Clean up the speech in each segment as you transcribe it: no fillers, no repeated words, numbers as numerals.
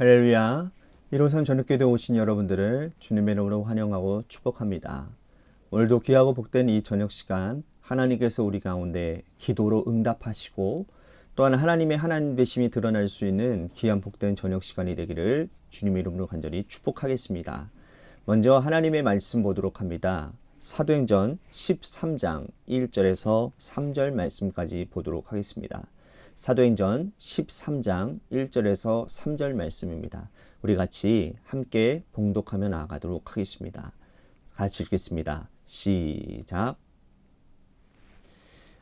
할렐루야. 153 저녁교회에 오신 여러분들을 주님의 이름으로 환영하고 축복합니다. 오늘도 귀하고 복된 이 저녁 시간 하나님께서 우리 가운데 기도로 응답하시고 또한 하나님의 하나님 되심이 드러날 수 있는 귀한 복된 저녁 시간이 되기를 주님의 이름으로 간절히 축복하겠습니다. 먼저 하나님의 말씀 보도록 합니다. 사도행전 13장 1절에서 3절 말씀까지 보도록 하겠습니다. 사도행전 13장 1절에서 3절 말씀입니다. 우리 같이 함께 봉독하며 나아가도록 하겠습니다. 같이 읽겠습니다. 시작.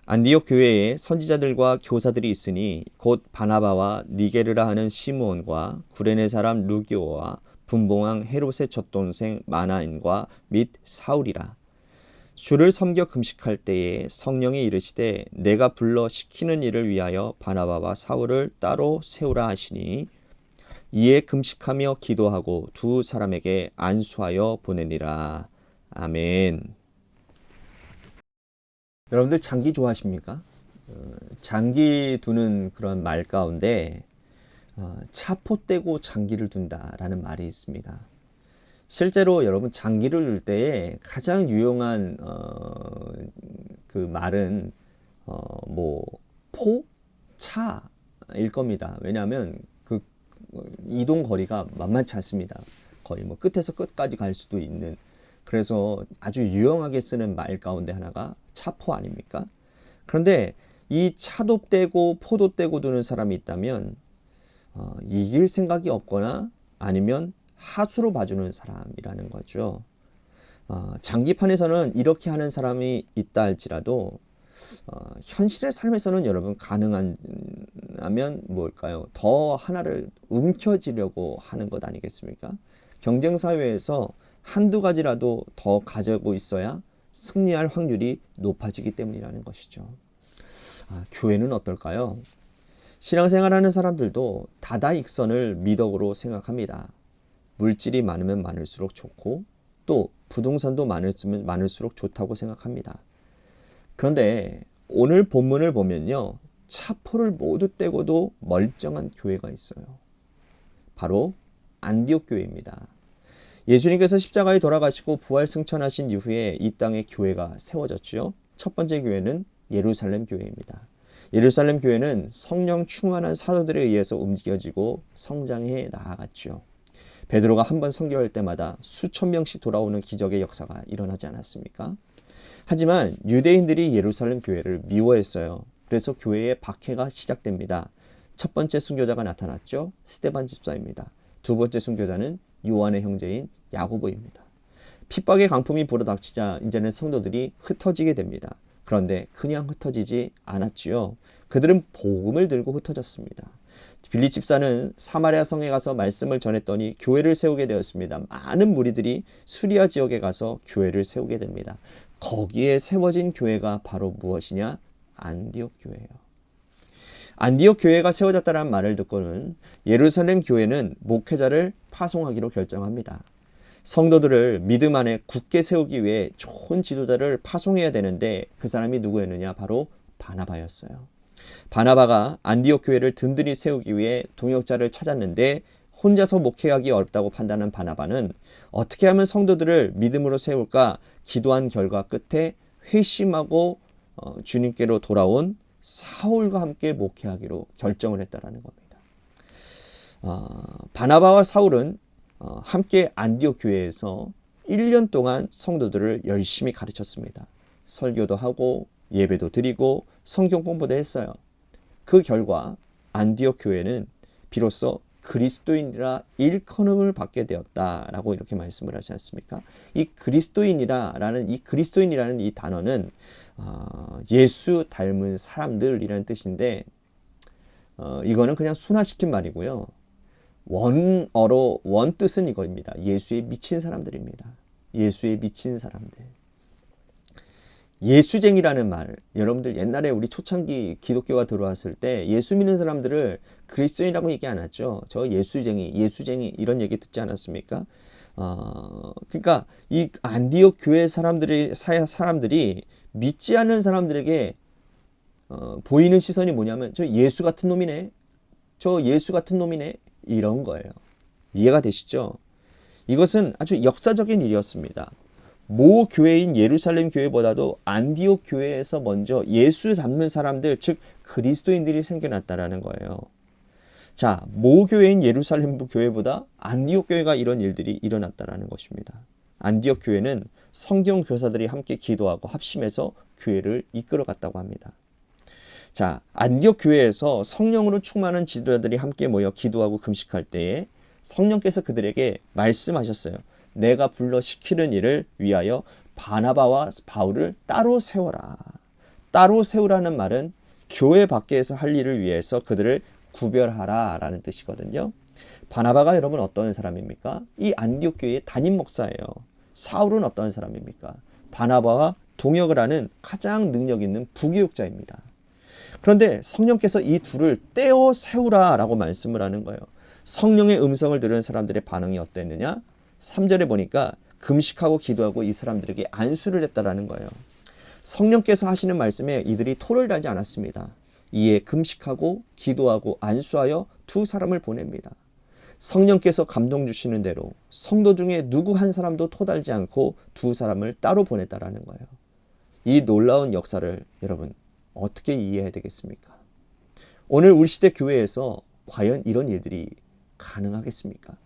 안디옥 교회에 선지자들과 교사들이 있으니 곧 바나바와 니게르라 하는 시므온과 구레네 사람 루기오와 분봉왕 헤롯의 젖동생 마나인과 및 사울이라. 주를 섬겨 금식할 때에 성령이 이르시되 내가 불러 시키는 일을 위하여 바나바와 사울을 따로 세우라 하시니 이에 금식하며 기도하고 두 사람에게 안수하여 보내니라. 아멘. 여러분들 장기 좋아하십니까? 장기 두는 그런 말 가운데 차포 떼고 장기를 둔다라는 말이 있습니다. 실제로 여러분 장기를 둘 때에 가장 유용한 그 말은 포, 차일 겁니다. 왜냐하면 그 이동 거리가 만만치 않습니다. 거의 끝에서 끝까지 갈 수도 있는. 그래서 아주 유용하게 쓰는 말 가운데 하나가 차포 아닙니까? 그런데 이 차도 떼고 포도 떼고 두는 사람이 있다면 이길 생각이 없거나 아니면 하수로 봐주는 사람이라는 거죠. 장기판에서는 이렇게 하는 사람이 있다 할지라도 현실의 삶에서는 여러분 가능하면 뭘까요? 더 하나를 움켜쥐려고 하는 것 아니겠습니까? 경쟁사회에서 한두 가지라도 더 가지고 있어야 승리할 확률이 높아지기 때문이라는 것이죠. 교회는 어떨까요? 신앙생활하는 사람들도 다다익선을 미덕으로 생각합니다. 물질이 많으면 많을수록 좋고 또 부동산도 많으면 많을수록 좋다고 생각합니다. 그런데 오늘 본문을 보면요. 차포를 모두 떼고도 멀쩡한 교회가 있어요. 바로 안디옥 교회입니다. 예수님께서 십자가에 돌아가시고 부활 승천하신 이후에 이 땅에 교회가 세워졌죠. 첫 번째 교회는 예루살렘 교회입니다. 예루살렘 교회는 성령 충만한 사도들에 의해서 움직여지고 성장해 나아갔죠. 베드로가 한 번 선교할 때마다 수천 명씩 돌아오는 기적의 역사가 일어나지 않았습니까? 하지만 유대인들이 예루살렘 교회를 미워했어요. 그래서 교회의 박해가 시작됩니다. 첫 번째 순교자가 나타났죠. 스데반 집사입니다. 두 번째 순교자는 요한의 형제인 야고보입니다. 핍박의 강풍이 불어닥치자 이제는 성도들이 흩어지게 됩니다. 그런데 그냥 흩어지지 않았지요. 그들은 복음을 들고 흩어졌습니다. 빌립 집사는 사마리아 성에 가서 말씀을 전했더니 교회를 세우게 되었습니다. 많은 무리들이 수리아 지역에 가서 교회를 세우게 됩니다. 거기에 세워진 교회가 바로 무엇이냐? 안디옥 교회예요. 안디옥 교회가 세워졌다는 말을 듣고는 예루살렘 교회는 목회자를 파송하기로 결정합니다. 성도들을 믿음 안에 굳게 세우기 위해 좋은 지도자를 파송해야 되는데 그 사람이 누구였느냐? 바로 바나바였어요. 바나바가 안디옥 교회를 든든히 세우기 위해 동역자를 찾았는데 혼자서 목회하기 어렵다고 판단한 바나바는 어떻게 하면 성도들을 믿음으로 세울까 기도한 결과 끝에 회심하고 주님께로 돌아온 사울과 함께 목회하기로 결정을 했다라는 겁니다. 바나바와 사울은 함께 안디옥 교회에서 1년 동안 성도들을 열심히 가르쳤습니다. 설교도 하고 예배도 드리고 성경 공부도 했어요. 그 결과 안디옥 교회는 비로소 그리스도인이라 일컬음을 받게 되었다라고 이렇게 말씀을 하지 않습니까? 이 그리스도인이라는 이 단어는 예수 닮은 사람들이라는 뜻인데 이거는 그냥 순화시킨 말이고요. 원뜻은 이거입니다. 예수에 미친 사람들입니다. 예수에 미친 사람들. 예수쟁이라는 말, 여러분들 옛날에 우리 초창기 기독교가 들어왔을 때 예수 믿는 사람들을 그리스도인이라고 얘기 안 했죠. 저 예수쟁이 이런 얘기 듣지 않았습니까? 그러니까 이 안디옥 교회 사람들이 믿지 않는 사람들에게 보이는 시선이 뭐냐면 저 예수 같은 놈이네 이런 거예요. 이해가 되시죠? 이것은 아주 역사적인 일이었습니다. 모 교회인 예루살렘 교회보다도 안디옥 교회에서 먼저 예수 닮는 사람들, 즉 그리스도인들이 생겨났다라는 거예요. 자, 모 교회인 예루살렘 교회보다 안디옥 교회가 이런 일들이 일어났다라는 것입니다. 안디옥 교회는 성경 교사들이 함께 기도하고 합심해서 교회를 이끌어갔다고 합니다. 자, 안디옥 교회에서 성령으로 충만한 지도자들이 함께 모여 기도하고 금식할 때에 성령께서 그들에게 말씀하셨어요. 내가 불러 시키는 일을 위하여 바나바와 바울을 따로 세워라. 따로 세우라는 말은 교회 밖에서 할 일을 위해서 그들을 구별하라 라는 뜻이거든요. 바나바가 여러분 어떤 사람입니까? 이 안디옥 교회의 담임 목사예요. 사울은 어떤 사람입니까? 바나바와 동역을 하는 가장 능력 있는 부교육자입니다. 그런데 성령께서 이 둘을 떼어 세우라 라고 말씀을 하는 거예요. 성령의 음성을 들은 사람들의 반응이 어땠느냐? 3절에 보니까 금식하고 기도하고 이 사람들에게 안수를 했다라는 거예요. 성령께서 하시는 말씀에 이들이 토를 달지 않았습니다. 이에 금식하고 기도하고 안수하여 두 사람을 보냅니다. 성령께서 감동 주시는 대로 성도 중에 누구 한 사람도 토달지 않고 두 사람을 따로 보냈다라는 거예요. 이 놀라운 역사를 여러분 어떻게 이해해야 되겠습니까? 오늘 우리 시대 교회에서 과연 이런 일들이 가능하겠습니까?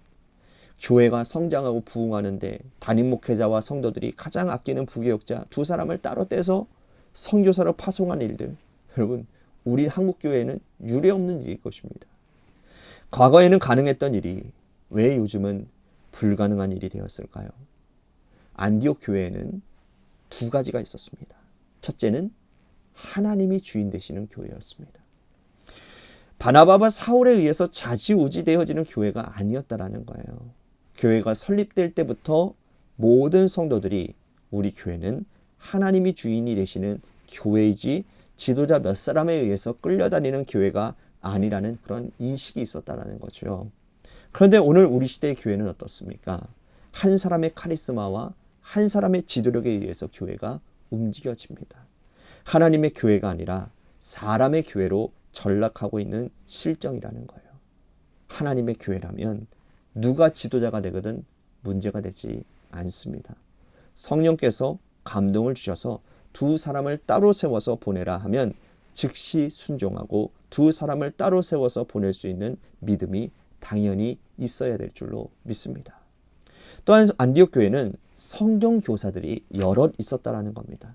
교회가 성장하고 부흥하는데 담임 목회자와 성도들이 가장 아끼는 부교역자 두 사람을 따로 떼서 선교사로 파송한 일들, 여러분 우리 한국 교회에는 유례없는 일일 것입니다. 과거에는 가능했던 일이 왜 요즘은 불가능한 일이 되었을까요? 안디옥 교회에는 두 가지가 있었습니다. 첫째는 하나님이 주인 되시는 교회였습니다. 바나바와 사울에 의해서 좌지우지되어지는 교회가 아니었다라는 거예요. 교회가 설립될 때부터 모든 성도들이 우리 교회는 하나님이 주인이 되시는 교회이지 지도자 몇 사람에 의해서 끌려다니는 교회가 아니라는 그런 인식이 있었다라는 거죠. 그런데 오늘 우리 시대의 교회는 어떻습니까? 한 사람의 카리스마와 한 사람의 지도력에 의해서 교회가 움직여집니다. 하나님의 교회가 아니라 사람의 교회로 전락하고 있는 실정이라는 거예요. 하나님의 교회라면 누가 지도자가 되거든 문제가 되지 않습니다. 성령께서 감동을 주셔서 두 사람을 따로 세워서 보내라 하면 즉시 순종하고 두 사람을 따로 세워서 보낼 수 있는 믿음이 당연히 있어야 될 줄로 믿습니다. 또한 안디옥 교회는 성경 교사들이 여럿 있었다라는 겁니다.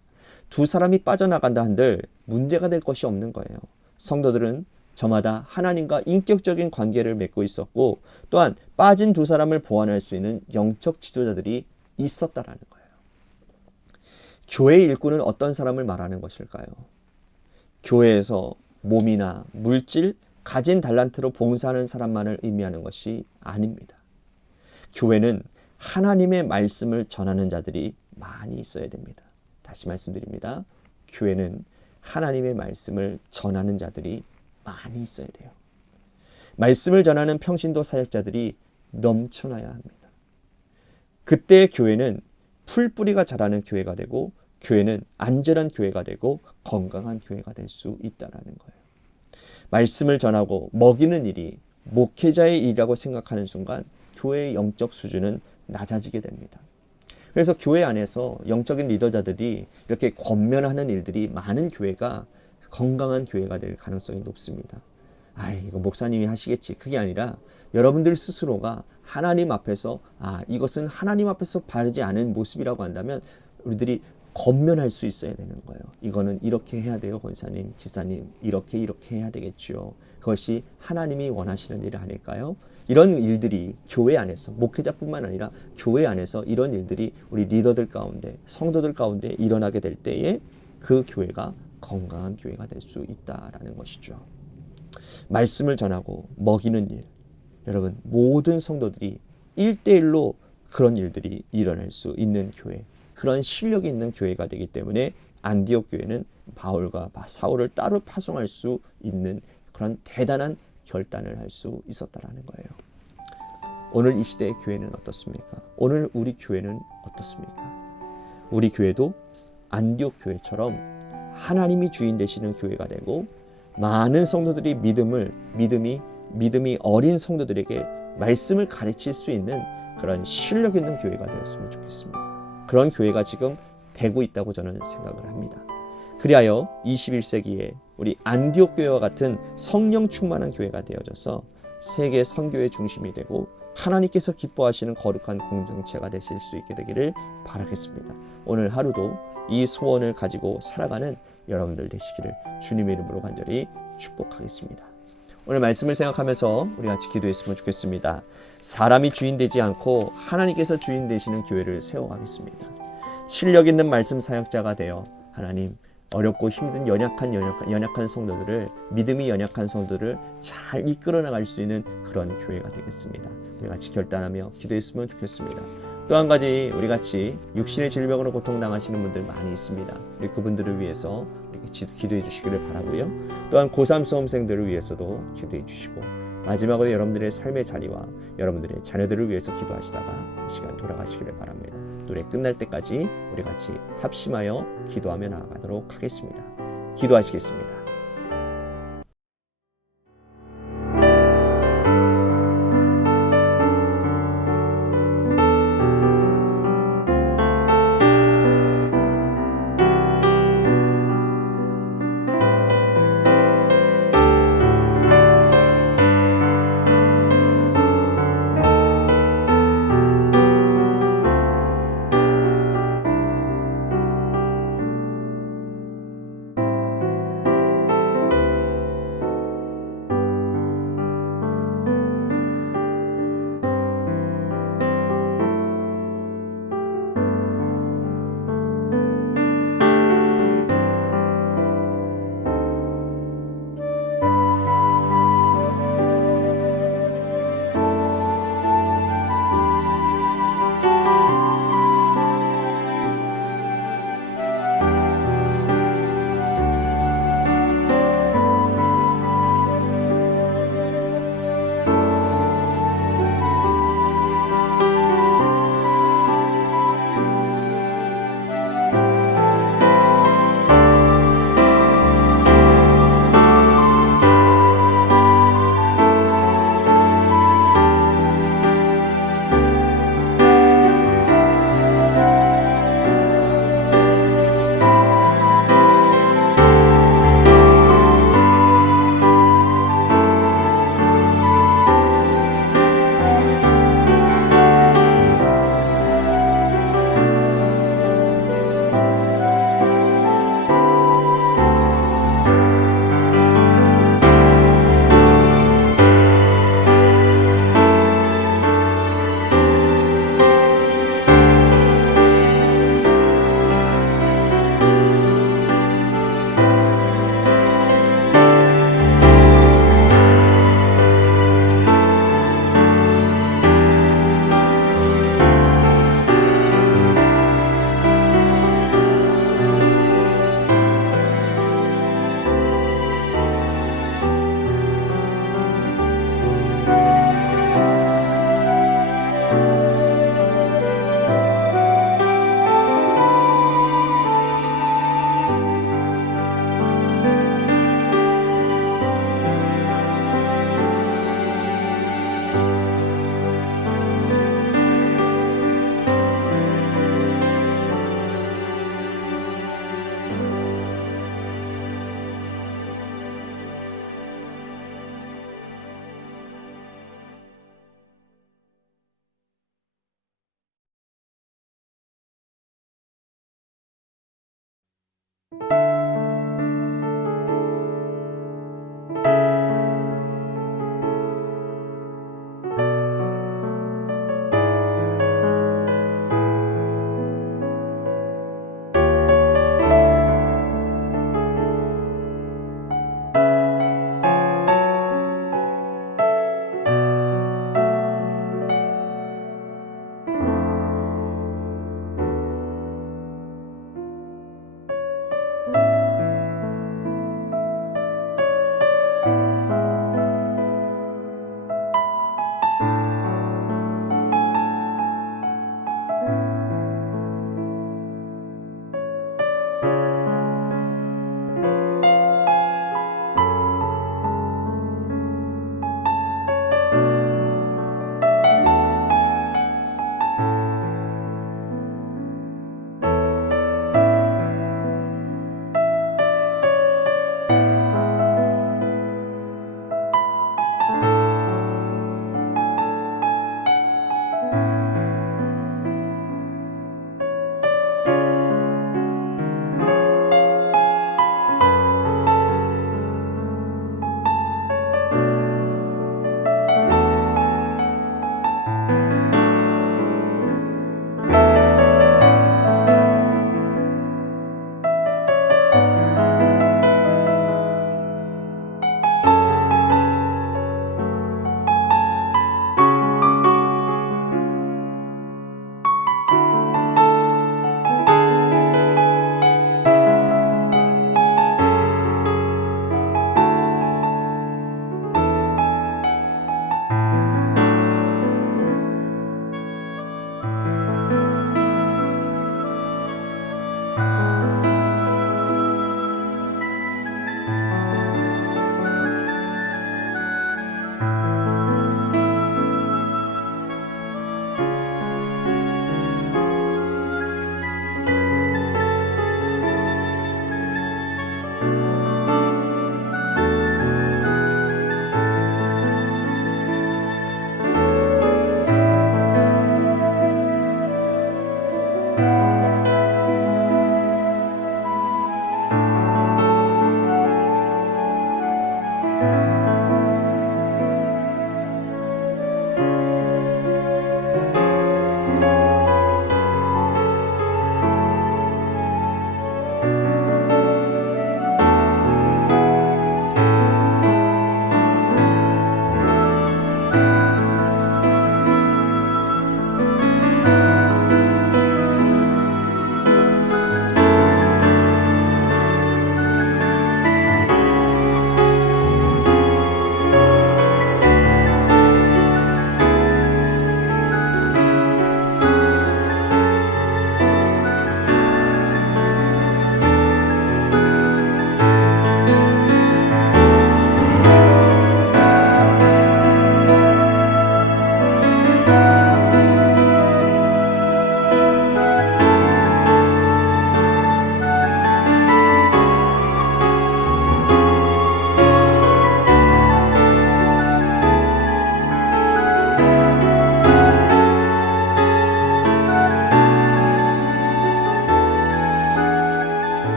두 사람이 빠져나간다 한들 문제가 될 것이 없는 거예요. 성도들은 저마다 하나님과 인격적인 관계를 맺고 있었고 또한 빠진 두 사람을 보완할 수 있는 영적 지도자들이 있었다라는 거예요. 교회의 일꾼은 어떤 사람을 말하는 것일까요? 교회에서 몸이나 물질, 가진 달란트로 봉사하는 사람만을 의미하는 것이 아닙니다. 교회는 하나님의 말씀을 전하는 자들이 많이 있어야 됩니다. 다시 말씀드립니다. 교회는 하나님의 말씀을 전하는 자들이 많이 있어야 돼요. 말씀을 전하는 평신도 사역자들이 넘쳐나야 합니다. 그때 교회는 풀뿌리가 자라는 교회가 되고 교회는 안전한 교회가 되고 건강한 교회가 될 수 있다는 거예요. 말씀을 전하고 먹이는 일이 목회자의 일이라고 생각하는 순간 교회의 영적 수준은 낮아지게 됩니다. 그래서 교회 안에서 영적인 리더자들이 이렇게 권면하는 일들이 많은 교회가 건강한 교회가 될 가능성이 높습니다. 이거 목사님이 하시겠지. 그게 아니라 여러분들 스스로가 하나님 앞에서 이것은 하나님 앞에서 바르지 않은 모습이라고 한다면 우리들이 권면할 수 있어야 되는 거예요. 이거는 이렇게 해야 돼요, 권사님, 지사님. 이렇게 해야 되겠죠. 그것이 하나님이 원하시는 일 아닐까요? 이런 일들이 교회 안에서, 목회자뿐만 아니라 교회 안에서 이런 일들이 우리 리더들 가운데, 성도들 가운데 일어나게 될 때에 그 교회가 건강한 교회가 될 수 있다라는 것이죠. 말씀을 전하고 먹이는 일, 여러분 모든 성도들이 1대1로 그런 일들이 일어날 수 있는 교회, 그런 실력이 있는 교회가 되기 때문에 안디옥 교회는 바울과 사울을 따로 파송할 수 있는 그런 대단한 결단을 할 수 있었다라는 거예요. 오늘 이 시대의 교회는 어떻습니까? 오늘 우리 교회는 어떻습니까? 우리 교회도 안디옥 교회처럼 하나님이 주인 되시는 교회가 되고 많은 성도들이 믿음이 어린 성도들에게 말씀을 가르칠 수 있는 그런 실력 있는 교회가 되었으면 좋겠습니다. 그런 교회가 지금 되고 있다고 저는 생각을 합니다. 그리하여 21세기에 우리 안디옥 교회와 같은 성령 충만한 교회가 되어져서 세계 선교의 중심이 되고 하나님께서 기뻐하시는 거룩한 공동체가 되실 수 있게 되기를 바라겠습니다. 오늘 하루도 이 소원을 가지고 살아가는 여러분들 되시기를 주님의 이름으로 간절히 축복하겠습니다. 오늘 말씀을 생각하면서 우리 같이 기도했으면 좋겠습니다. 사람이 주인 되지 않고 하나님께서 주인 되시는 교회를 세워가겠습니다. 실력 있는 말씀 사역자가 되어 하나님 어렵고 힘든 연약한 성도들을, 믿음이 연약한 성도들을 잘 이끌어 나갈 수 있는 그런 교회가 되겠습니다. 우리 같이 결단하며 기도했으면 좋겠습니다. 또 한 가지, 우리 같이 육신의 질병으로 고통당하시는 분들 많이 있습니다. 우리 그분들을 위해서 기도해 주시기를 바라고요. 또한 고3 수험생들을 위해서도 기도해 주시고, 마지막으로 여러분들의 삶의 자리와 여러분들의 자녀들을 위해서 기도하시다가 이 시간 돌아가시기를 바랍니다. 노래 끝날 때까지 우리 같이 합심하여 기도하며 나아가도록 하겠습니다. 기도하시겠습니다.